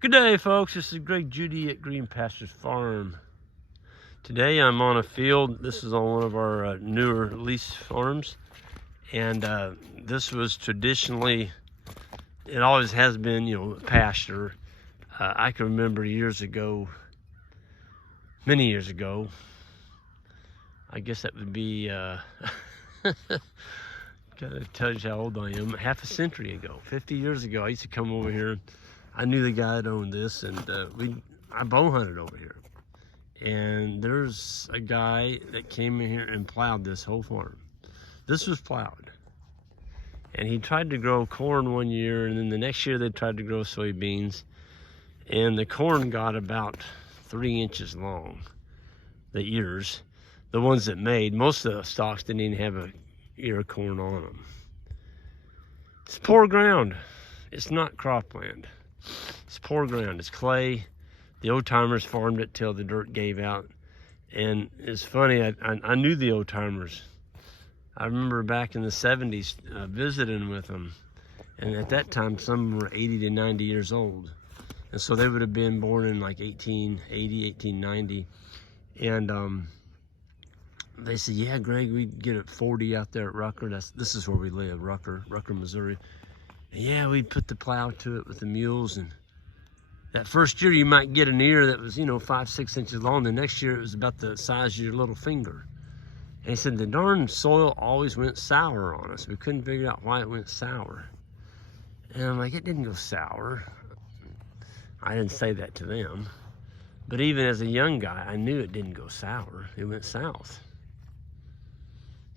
Good day, folks. This is Greg Judy at Green Pastures Farm. Today I'm on a field. This is on one of our newer lease farms. And this was traditionally, it always has been, pasture. I can remember years ago, many years ago, I guess that would be, gotta tell you how old I am, half a century ago, 50 years ago, I used to come over here. I knew the guy that owned this, and I bow hunted over here. And there's a guy that came in here and plowed this whole farm. This was plowed. And he tried to grow corn one year, and then the next year they tried to grow soybeans. And the corn got about 3 inches long, the ears. The ones that made, most of the stalks didn't even have a ear of corn on them. It's poor ground. It's not cropland. It's poor ground, it's clay. The old timers farmed it till the dirt gave out. And it's funny, I knew the old timers. I remember back in the 70s visiting with them. And at that time, some were 80 to 90 years old. And so they would have been born in like 1880, 1890. And they said, yeah, Greg, we'd get at 40 out there at Rucker. This is where we live, Rucker, Missouri. And yeah, we'd put the plow to it with the mules, and that first year you might get an ear that was, 5-6 inches long. The next year it was about the size of your little finger. And he said the darn soil always went sour on us. We couldn't figure out why it went sour. And I'm like, it didn't go sour. I didn't say that to them. But even as a young guy, I knew it didn't go sour. It went south.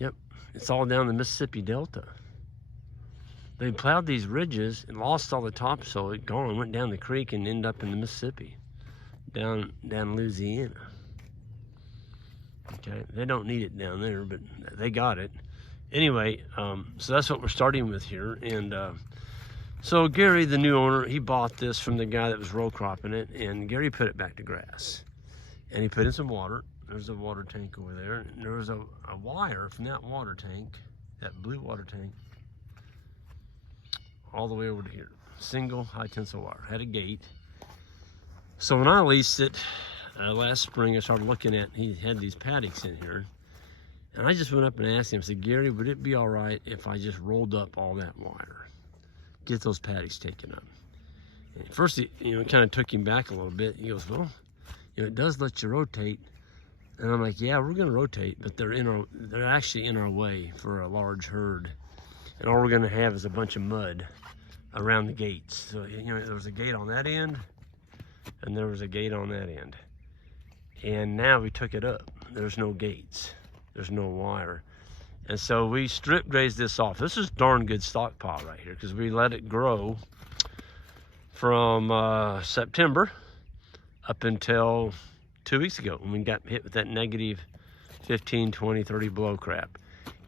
Yep, it's all down the Mississippi Delta. They plowed these ridges and lost all the topsoil. It gone, went down the creek and ended up in the Mississippi, down Louisiana. Okay, they don't need it down there, but they got it. Anyway, so that's what we're starting with here. And so Gary, the new owner, he bought this from the guy that was row cropping it, and Gary put it back to grass. And he put in some water. There's a water tank over there. And there was a wire from that water tank, that blue water tank, all the way over to here. Single high tensile wire, had a gate. So when I leased it last spring, I started looking at, he had these paddocks in here. And I just went up and asked him, I said, Gary, would it be all right if I just rolled up all that wire? Get those paddocks taken up. And first, he, it kind of took him back a little bit. He goes, well, it does let you rotate. And I'm like, yeah, we're gonna rotate, but they're actually in our way for a large herd. And all we're gonna have is a bunch of mud around the gates. So, there was a gate on that end, and there was a gate on that end. And now we took it up. There's no gates. There's no wire. And so we strip grazed this off. This is darn good stockpile right here, because we let it grow from September up until 2 weeks ago when we got hit with that negative 15, 20, 30 below crap.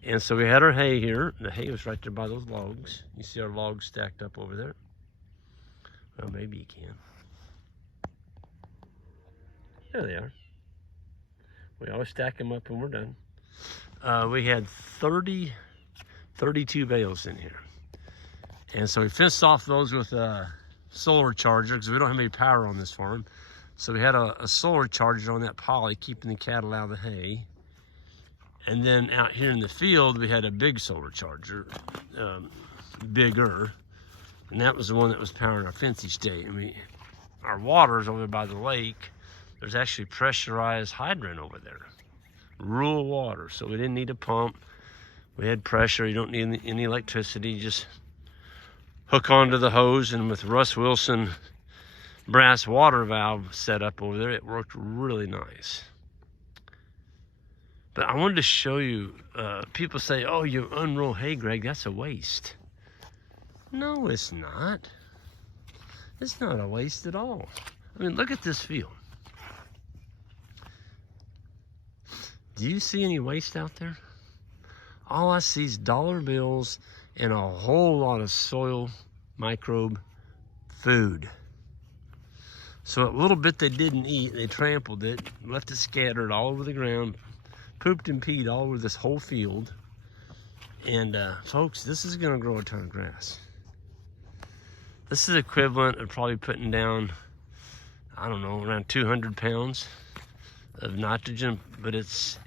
And so we had our hay here. The hay was right there by those logs. You see our logs stacked up over there? Well, maybe you can. There they are. We always stack them up when we're done. We had 32 bales in here. And so we fenced off those with a solar charger, because we don't have any power on this farm. So we had a solar charger on that poly, keeping the cattle out of the hay. And then out here in the field, we had a big solar charger, bigger. And that was the one that was powering our fence each day. And our water's over by the lake. There's actually pressurized hydrant over there. Rural water, so we didn't need a pump. We had pressure, you don't need any electricity. You just hook onto the hose, and with Russ Wilson brass water valve set up over there, it worked really nice. But I wanted to show you, people say, oh, you unroll hay, Greg, that's a waste. No, it's not. It's not a waste at all. I mean, look at this field. Do you see any waste out there? All I see is dollar bills and a whole lot of soil, microbe, food. So a little bit they didn't eat, they trampled it, left it scattered all over the ground, pooped and peed all over this whole field. And folks, this is gonna grow a ton of grass. This is equivalent of probably putting down, I don't know, around 200 pounds of nitrogen, but it's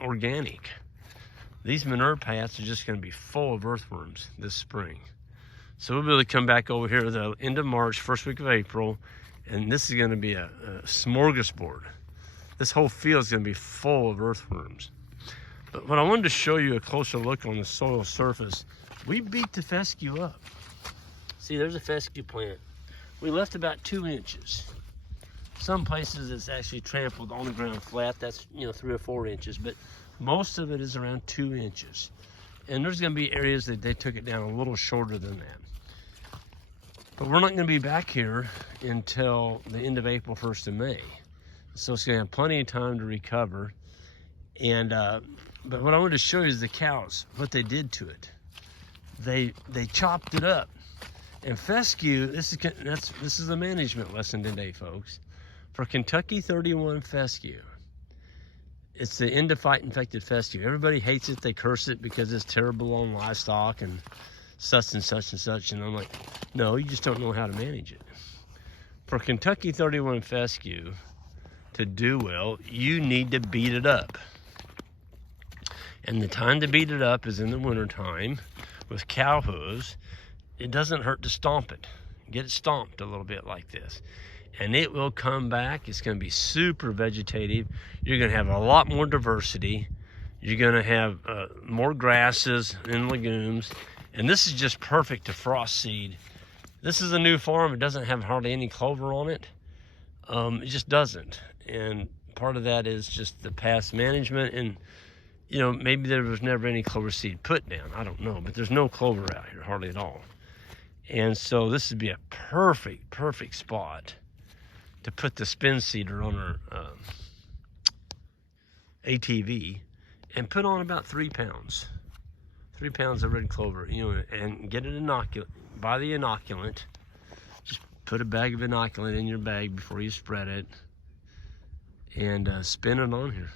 organic. These manure paths are just going to be full of earthworms this spring. So we'll be able to come back over here the end of March, first week of April, and this is going to be a smorgasbord. This whole field is going to be full of earthworms. But when I wanted to show you a closer look on the soil surface, we beat the fescue up. See, there's a fescue plant. We left about 2 inches. Some places it's actually trampled on the ground flat. That's, you know, 3 or 4 inches, but most of it is around 2 inches. And there's going to be areas that they took it down a little shorter than that. But we're not going to be back here until the end of April, 1st of May. So it's going to have plenty of time to recover. And but what I wanted to show you is the cows, what they did to it. They chopped it up. And fescue, this is a management lesson today, folks. For Kentucky 31 fescue, it's the end-of-fight infected fescue. Everybody hates it, they curse it because it's terrible on livestock and such and such and such. And I'm like, no, you just don't know how to manage it. For Kentucky 31 fescue to do well, you need to beat it up. And the time to beat it up is in the wintertime with cow hooves. It doesn't hurt to stomp it. Get it stomped a little bit like this. And it will come back. It's going to be super vegetative. You're going to have a lot more diversity. You're going to have more grasses and legumes. And this is just perfect to frost seed. This is a new farm. It doesn't have hardly any clover on it. It just doesn't. And part of that is just the past management. And, you know, maybe there was never any clover seed put down. I don't know. But there's no clover out here, hardly at all. And so this would be a perfect spot to put the spin seeder on our ATV and put on about 3 pounds. 3 pounds of red clover, you know, and get an inoculant. Buy the inoculant. Just put a bag of inoculant in your bag before you spread it and spin it on here.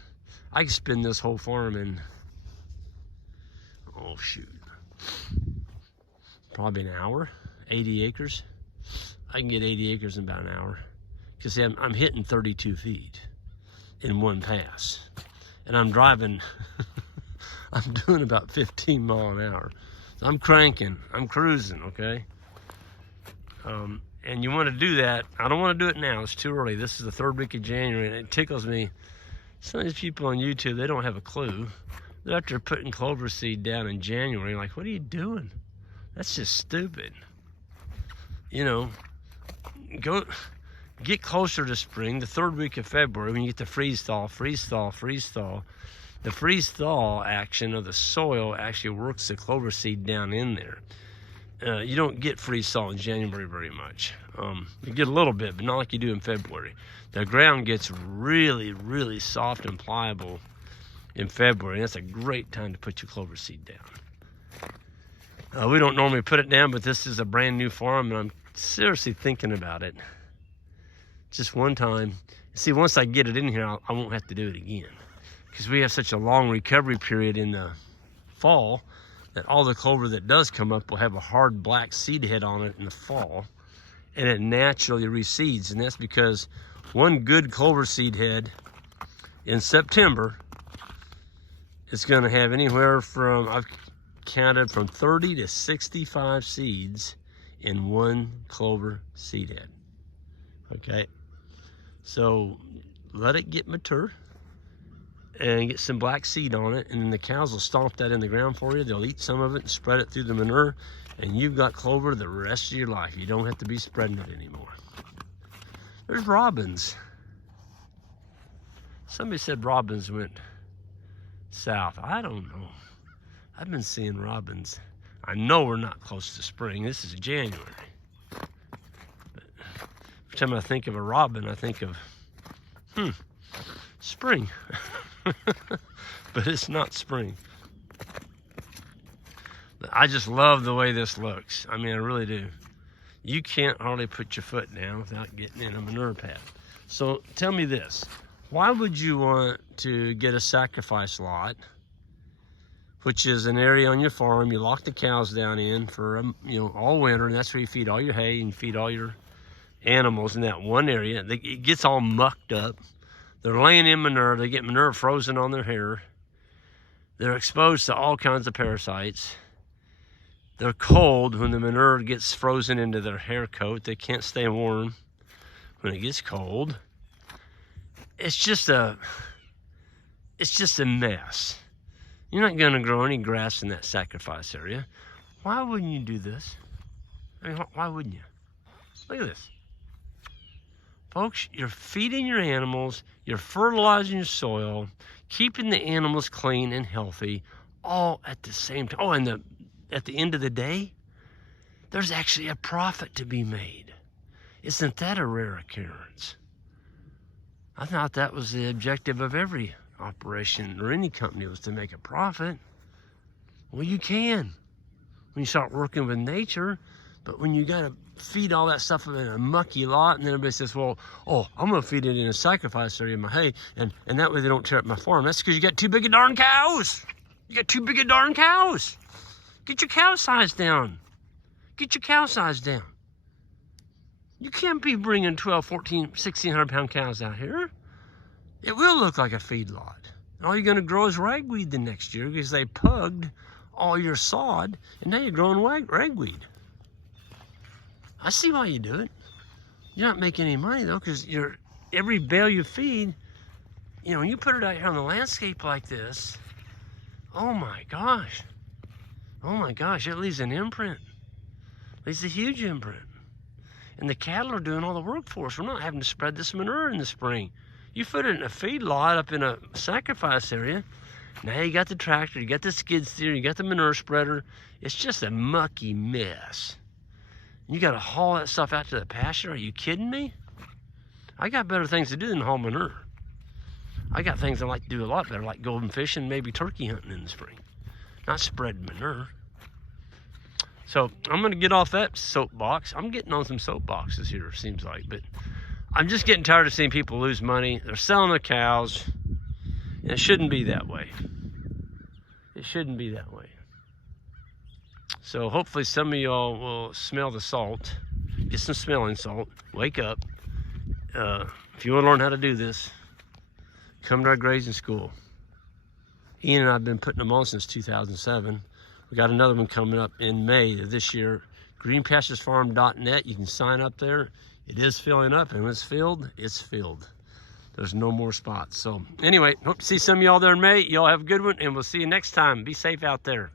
I can spin this whole farm in, oh shoot, probably an hour. 80 acres. I can get 80 acres in about an hour. Because see, I'm hitting 32 feet in one pass. And I'm driving, I'm doing about 15 miles an hour. So I'm cranking, I'm cruising, okay? And you want to do that. I don't want to do it now, it's too early. This is the 3rd week of January, and it tickles me. Some of these people on YouTube, they don't have a clue. They're after putting clover seed down in January, like, what are you doing? That's just stupid. You know, get closer to spring, the 3rd week of February, when you get the freeze thaw. The freeze thaw action of the soil actually works the clover seed down in there. You don't get freeze thaw in January very much. You get a little bit, but not like you do in February. The ground gets really soft and pliable in February, and that's a great time to put your clover seed down. We don't normally put it down, but this is a brand new farm, and I'm seriously thinking about it. Just one time. See, once I get it in here, I won't have to do it again. Because we have such a long recovery period in the fall that all the clover that does come up will have a hard black seed head on it in the fall. And it naturally reseeds. And that's because one good clover seed head in September is going to have anywhere from, I've counted, from 30 to 65 seeds in one clover seed head. Okay, so let it get mature and get some black seed on it, and then the cows will stomp that in the ground for you. They'll eat some of it and spread it through the manure, and you've got clover the rest of your life. You don't have to be spreading it anymore. There's robins. Somebody said robins went south. I don't know. I've been seeing robins. I know we're not close to spring. This is January. But every time I think of a robin, I think of, spring. But it's not spring. But I just love the way this looks. I mean, I really do. You can't hardly put your foot down without getting in a manure pad. So tell me this. Why would you want to get a sacrifice lot which is an area on your farm you lock the cows down in for, you know, all winter. And that's where you feed all your hay and feed all your animals in that one area. It gets all mucked up. They're laying in manure. They get manure frozen on their hair. They're exposed to all kinds of parasites. They're cold when the manure gets frozen into their hair coat. They can't stay warm when it gets cold. It's just a mess. You're not going to grow any grass in that sacrifice area. Why wouldn't you do this? I mean, why wouldn't you? Look at this. Folks, you're feeding your animals, you're fertilizing your soil, keeping the animals clean and healthy, all at the same time. Oh, and at the end of the day, there's actually a profit to be made. Isn't that a rare occurrence? I thought that was the objective of every operation or any company, was to make a profit. Well, you can when you start working with nature, but when you got to feed all that stuff in a mucky lot, and then everybody says, well, oh, I'm going to feed it in a sacrifice area in my hay, and that way they don't tear up my farm. That's because you got too big of darn cows. You got too big of darn cows. Get your cow size down. Get your cow size down. You can't be bringing 12, 14, 1,600 pound cows out here. It will look like a feedlot. And all you're going to grow is ragweed the next year because they pugged all your sod, and now you're growing ragweed. I see why you do it. You're not making any money though, because every bale you feed, you know, when you put it out here on the landscape like this, oh my gosh, it leaves an imprint. It leaves a huge imprint. And the cattle are doing all the work for us. We're not having to spread this manure in the spring. You put it in a feed lot up in a sacrifice area. Now you got the tractor, you got the skid steer, you got the manure spreader. It's just a mucky mess. You got to haul that stuff out to the pasture. Are you kidding me? I got better things to do than haul manure. I got things I like to do a lot better, like golden fishing, maybe turkey hunting in the spring, not spread manure. So I'm going to get off that soapbox. I'm getting on some soapboxes here, seems like, but I'm just getting tired of seeing people lose money. They're selling their cows, and it shouldn't be that way. It shouldn't be that way. So hopefully some of y'all will smell the salt, get some smelling salt, wake up. If you want to learn how to do this, come to our grazing school. Ian and I have been putting them on since 2007. We got another one coming up in May of this year. greenpasturesfarm.net. You can sign up there. It is filling up, and when it's filled, it's filled. There's no more spots. So anyway, hope to see some of y'all there in May. Y'all have a good one, and we'll see you next time. Be safe out there.